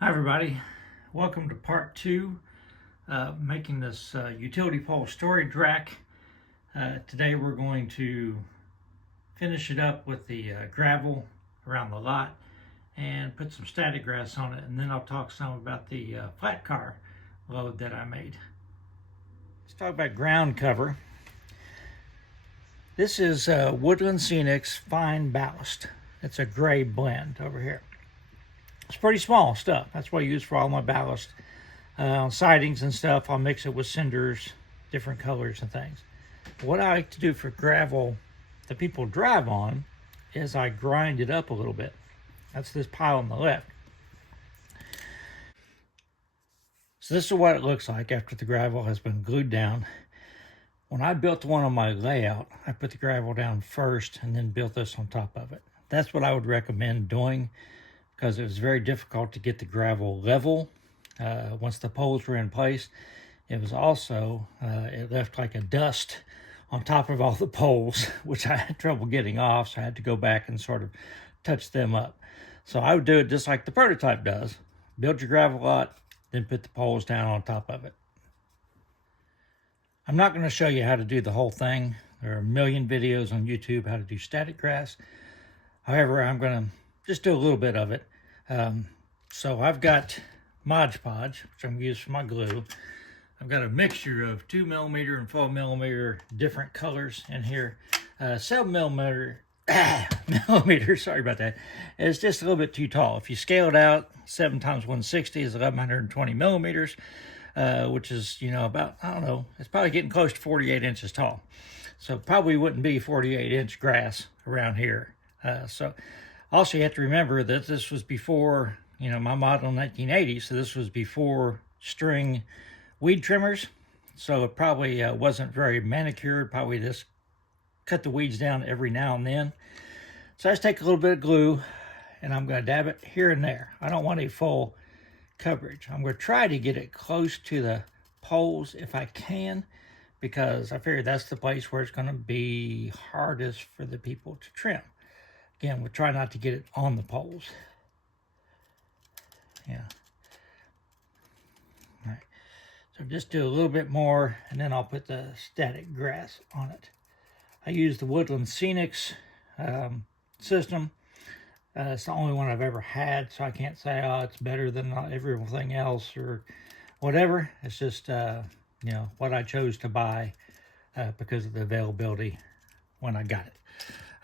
Hi everybody, welcome to part two making this utility pole storage rack. Today we're going to finish it up with the gravel around the lot and put some static grass on it, and then I'll talk some about the flat car load that I made. Let's talk about ground cover. This is Woodland Scenic's Fine Ballast. It's a gray blend over here. It's pretty small stuff. That's what I use for all my ballast. On sidings and stuff, I'll mix it with cinders, different colors and things. What I like to do for gravel that people drive on is I grind it up a little bit. That's this pile on the left. So this is what it looks like after the gravel has been glued down. When I built one on my layout, I put the gravel down first and then built this on top of it. That's what I would recommend doing, because it was very difficult to get the gravel level once the poles were in place. It was also, it left like a dust on top of all the poles, which I had trouble getting off, so I had to go back and sort of touch them up. So I would do it just like the prototype does. Build your gravel lot, then put the poles down on top of it. I'm not going to show you how to do the whole thing. There are a million videos on YouTube how to do static grass. However, I'm going to just do a little bit of it. So I've got Mod Podge, which I'm going to use for my glue. I've got a mixture of 2mm and 4mm different colors in here. 7mm, sorry about that. It's just a little bit too tall. If you scale it out, 7 times 160 is 1120 millimeters, which is, about, I don't know, it's probably getting close to 48 inches tall. So probably wouldn't be 48-inch grass around here. So also you have to remember that this was before, my model in 1980, so this was before string weed trimmers. So it probably wasn't very manicured, probably just cut the weeds down every now and then. So I just take a little bit of glue and I'm going to dab it here and there. I don't want a full coverage. I'm going to try to get it close to the poles if I can, because I figure that's the place where it's going to be hardest for the people to trim. Again, we'll try not to get it on the poles. Yeah. All right. So just do a little bit more, and then I'll put the static grass on it. I use the Woodland Scenic's system. It's the only one I've ever had, so I can't say, oh, it's better than everything else or whatever. It's just, what I chose to buy because of the availability when I got it.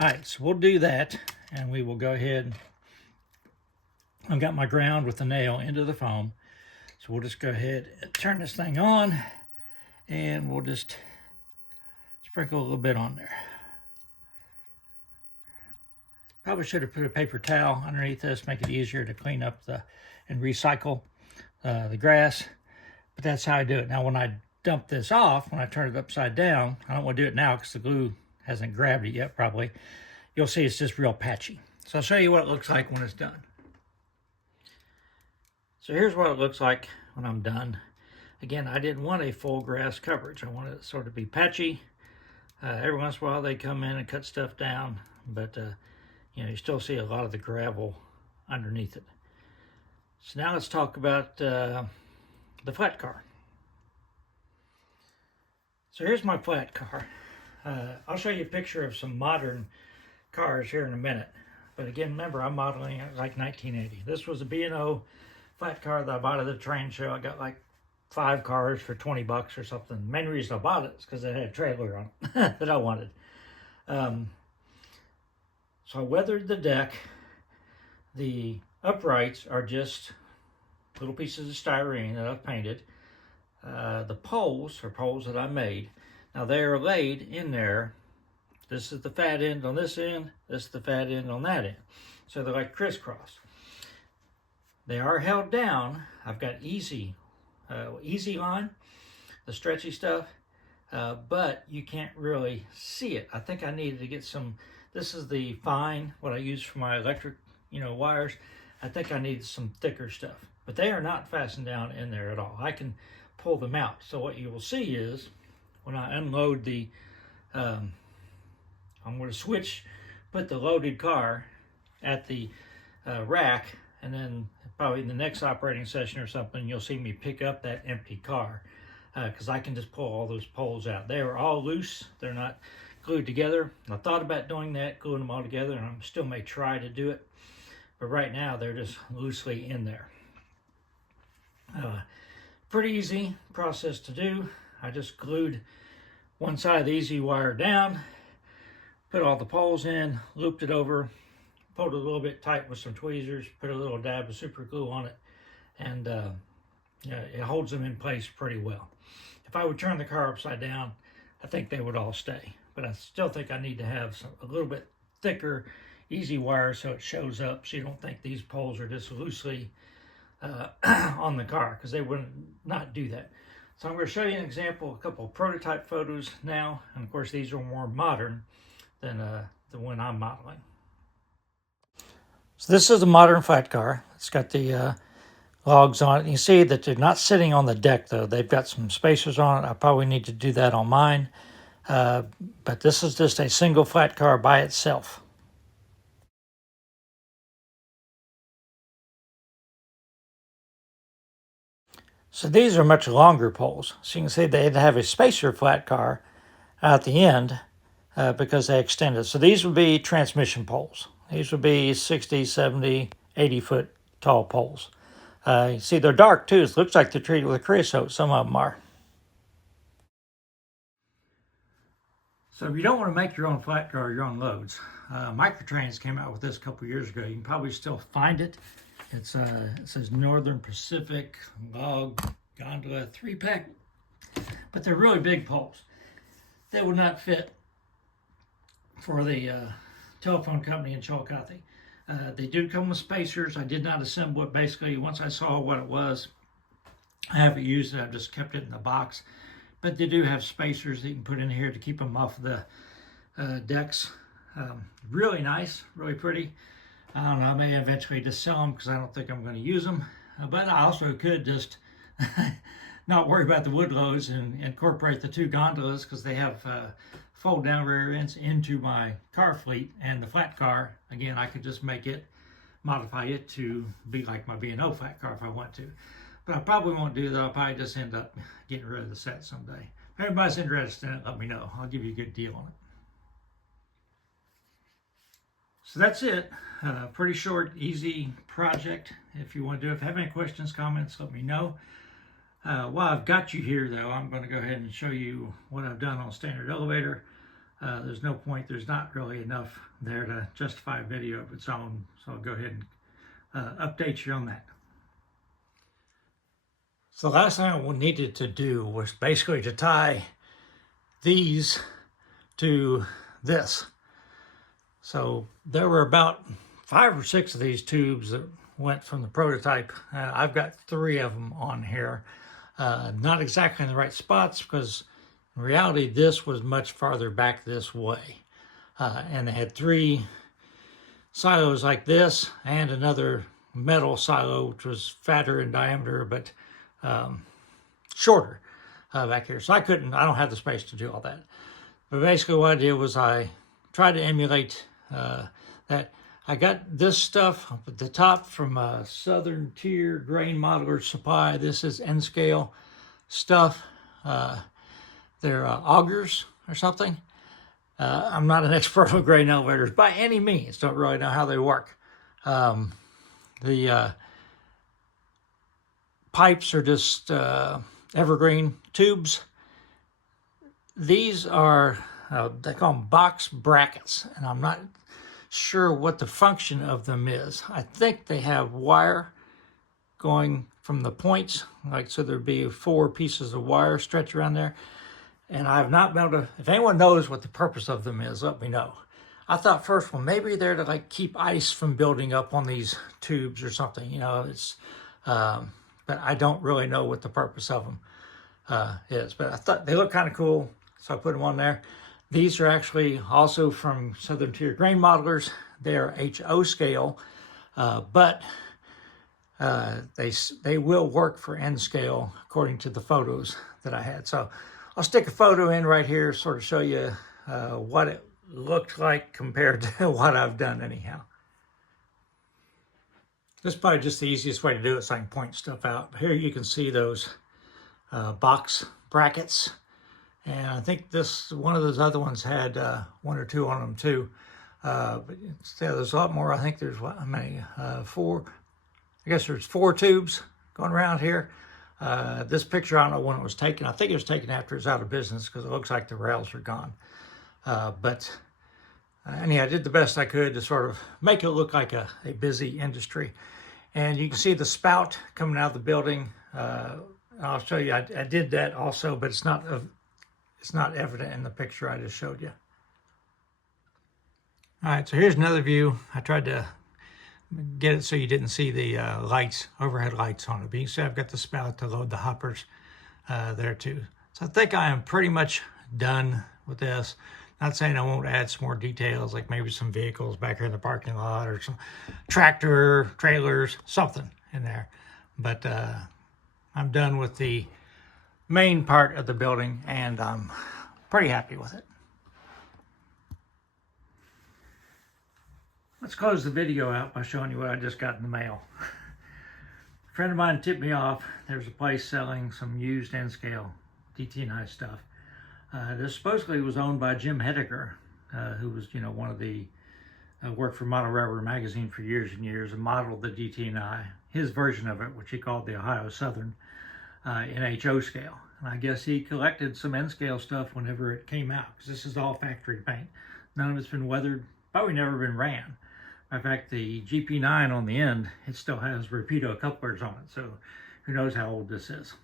All right, so we'll do that, and we will go ahead. I've got my ground with the nail into the foam, so we'll just go ahead and turn this thing on, and we'll just sprinkle a little bit on there. Probably should have put a paper towel underneath this, make it easier to clean up and recycle the grass, but that's how I do it. Now, when I dump this off, when I turn it upside down, I don't want to do it now because the glue hasn't grabbed it yet probably. You'll see it's just real patchy. So I'll show you what it looks like when it's done. So here's what it looks like when I'm done. Again, I didn't want a full grass coverage. I wanted it sort of be patchy. Every once in a while they come in and cut stuff down, but you still see a lot of the gravel underneath it. So now let's talk about the flat car. So here's my flat car. I'll show you a picture of some modern cars here in a minute. But again, remember, I'm modeling it like 1980. This was a B&O flat car that I bought at the train show. I got like 5 cars for 20 bucks or something. The main reason I bought it is because it had a trailer on it that I wanted. So I weathered the deck. The uprights are just little pieces of styrene that I've painted. The poles are poles that I made. Now they are laid in there. This is the fat end on this end. This is the fat end on that end. So they're like crisscross. They are held down. I've got easy line, the stretchy stuff, but you can't really see it. I think I needed to get some. This is the fine, what I use for my electric, wires. I think I needed some thicker stuff, but they are not fastened down in there at all. I can pull them out. So what you will see is when I unload the, I'm going to put the loaded car at the rack, and then probably in the next operating session or something, you'll see me pick up that empty car, because I can just pull all those poles out. They are all loose. They're not glued together. I thought about doing that, gluing them all together, and I still may try to do it. But right now, they're just loosely in there. Pretty easy process to do. I just glued one side of the easy wire down, put all the poles in, looped it over, pulled it a little bit tight with some tweezers, put a little dab of super glue on it, and it holds them in place pretty well. If I would turn the car upside down, I think they would all stay. But I still think I need to have a little bit thicker, easy wire so it shows up, so you don't think these poles are just loosely on the car, because they wouldn't not do that. So I'm going to show you an example, a couple of prototype photos now, and of course these are more modern than the one I'm modeling. So this is a modern flat car. It's got the logs on it. You see that they're not sitting on the deck though. They've got some spacers on it. I probably need to do that on mine. But this is just a single flat car by itself. So these are much longer poles. So you can see they'd have a spacer flat car at the end because they extended. So these would be transmission poles. These would be 60, 70, 80 foot tall poles. You see they're dark too. It looks like they're treated with creosote. Some of them are. So if you don't want to make your own flat car or your own loads, Microtrains came out with this a couple years ago. You can probably still find it. It says Northern Pacific Log Gondola 3-pack, but they're really big poles. They would not fit for the telephone company in Chillicothe. They do come with spacers. I did not assemble it. Basically, once I saw what it was, I haven't used it. I've just kept it in the box. But they do have spacers that you can put in here to keep them off the decks. Really nice, really pretty. I don't know, I may eventually just sell them because I don't think I'm going to use them. But I also could just not worry about the wood loads and incorporate the two gondolas, because they have fold down rear ends into my car fleet. And the flat car, again, I could just modify it to be like my B&O flat car if I want to. But I probably won't do that. I'll probably just end up getting rid of the set someday. If anybody's interested in it, let me know. I'll give you a good deal on it. So that's it. Pretty short, easy project. If you want to do it, if you have any questions, comments, let me know. While I've got you here, though, I'm going to go ahead and show you what I've done on standard elevator. There's no point. There's not really enough there to justify a video of its own. So I'll go ahead and update you on that. So the last thing I needed to do was basically to tie these to this. So there were about 5 or 6 of these tubes that went from the prototype. I've got 3 of them on here. Not exactly in the right spots, because in reality this was much farther back this way. And they had 3 silos like this and another metal silo which was fatter in diameter but shorter back here. So I don't have the space to do all that. But basically what I did was I tried to emulate that. I got this stuff up at the top from Southern Tier Grain Modeler Supply. This is N-scale stuff. They're augers or something. I'm not an expert on grain elevators by any means. Don't really know how they work. The pipes are just evergreen tubes. These are, they call them box brackets, and I'm not sure what the function of them is. I think they have wire going from the points, like so there'd be 4 pieces of wire stretched around there. And I've not been able to, if anyone knows what the purpose of them is, let me know. I thought first, well, maybe they're to like keep ice from building up on these tubes or something, you know. It's, but I don't really know what the purpose of them is. But I thought they look kind of cool, so I put them on there. These are actually also from Southern Tier Grain Modelers. They're HO scale, but they will work for N scale according to the photos that I had. So I'll stick a photo in right here, sort of show you what it looked like compared to what I've done anyhow. This is probably just the easiest way to do it so I can point stuff out. Here you can see those box brackets. And I think one of those other ones had one or two on them too. But there's a lot more. I think there's how many? Four. I guess there's 4 tubes going around here. This picture, I don't know when it was taken. I think it was taken after it's out of business because it looks like the rails are gone. Anyhow, I did the best I could to sort of make it look like a busy industry. And you can see the spout coming out of the building. I'll show you, I did that also, but it's not evident in the picture I just showed you. All right, so here's another view. I tried to get it so you didn't see the lights, overhead lights on it. But you can see I've got the spout to load the hoppers there too. So I think I am pretty much done with this. Not saying I won't add some more details, like maybe some vehicles back here in the parking lot or some tractor, trailers, something in there. But I'm done with the main part of the building, and I'm pretty happy with it. Let's close the video out by showing you what I just got in the mail. A friend of mine tipped me off. There's a place selling some used N-scale DT&I stuff. This supposedly was owned by Jim Hediger, who was, one of the, worked for Model Railroad magazine for years and years and modeled the DT&I, his version of it, which he called the Ohio Southern, in HO scale. And I guess he collected some N-scale stuff whenever it came out, because this is all factory paint. None of it's been weathered, probably never been ran. In fact, the GP9 on the end, it still has Rapido couplers on it, so who knows how old this is.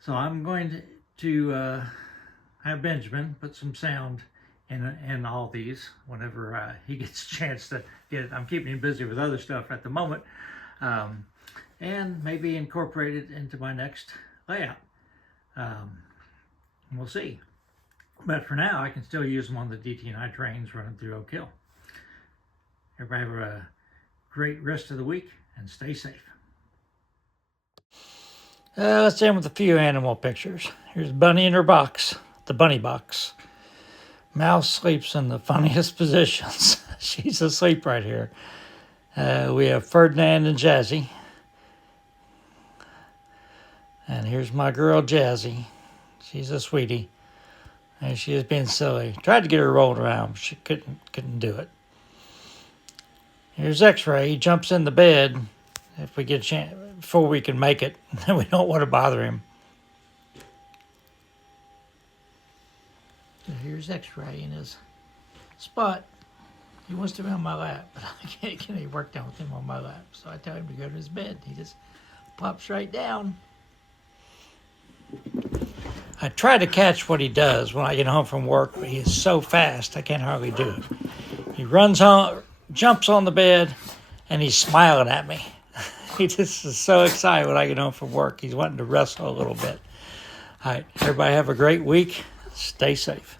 So I'm going to have Benjamin put some sound in all these whenever he gets a chance to get it. I'm keeping him busy with other stuff at the moment, and maybe incorporate it into my next layout. We'll see. But for now, I can still use them on the DT&I trains running through Oak Hill. Everybody have a great rest of the week and stay safe. Let's end with a few animal pictures. Here's Bunny in her box, the bunny box. Mouse sleeps in the funniest positions. She's asleep right here. We have Ferdinand and Jazzy. And here's my girl Jazzy. She's a sweetie. And she is being silly. Tried to get her rolled around, but she couldn't do it. Here's X-Ray. He jumps in the bed if we get a chance before we can make it. We don't want to bother him. So here's X-Ray in his spot. He wants to be on my lap, but I can't get any work done with him on my lap. So I tell him to go to his bed. He just pops right down. I try to catch what he does when I get home from work, but he is so fast I can't hardly do it. He runs on, jumps on the bed, and he's smiling at me. He just is so excited when I get home from work. He's wanting to wrestle a little bit. All right, everybody have a great week. Stay safe.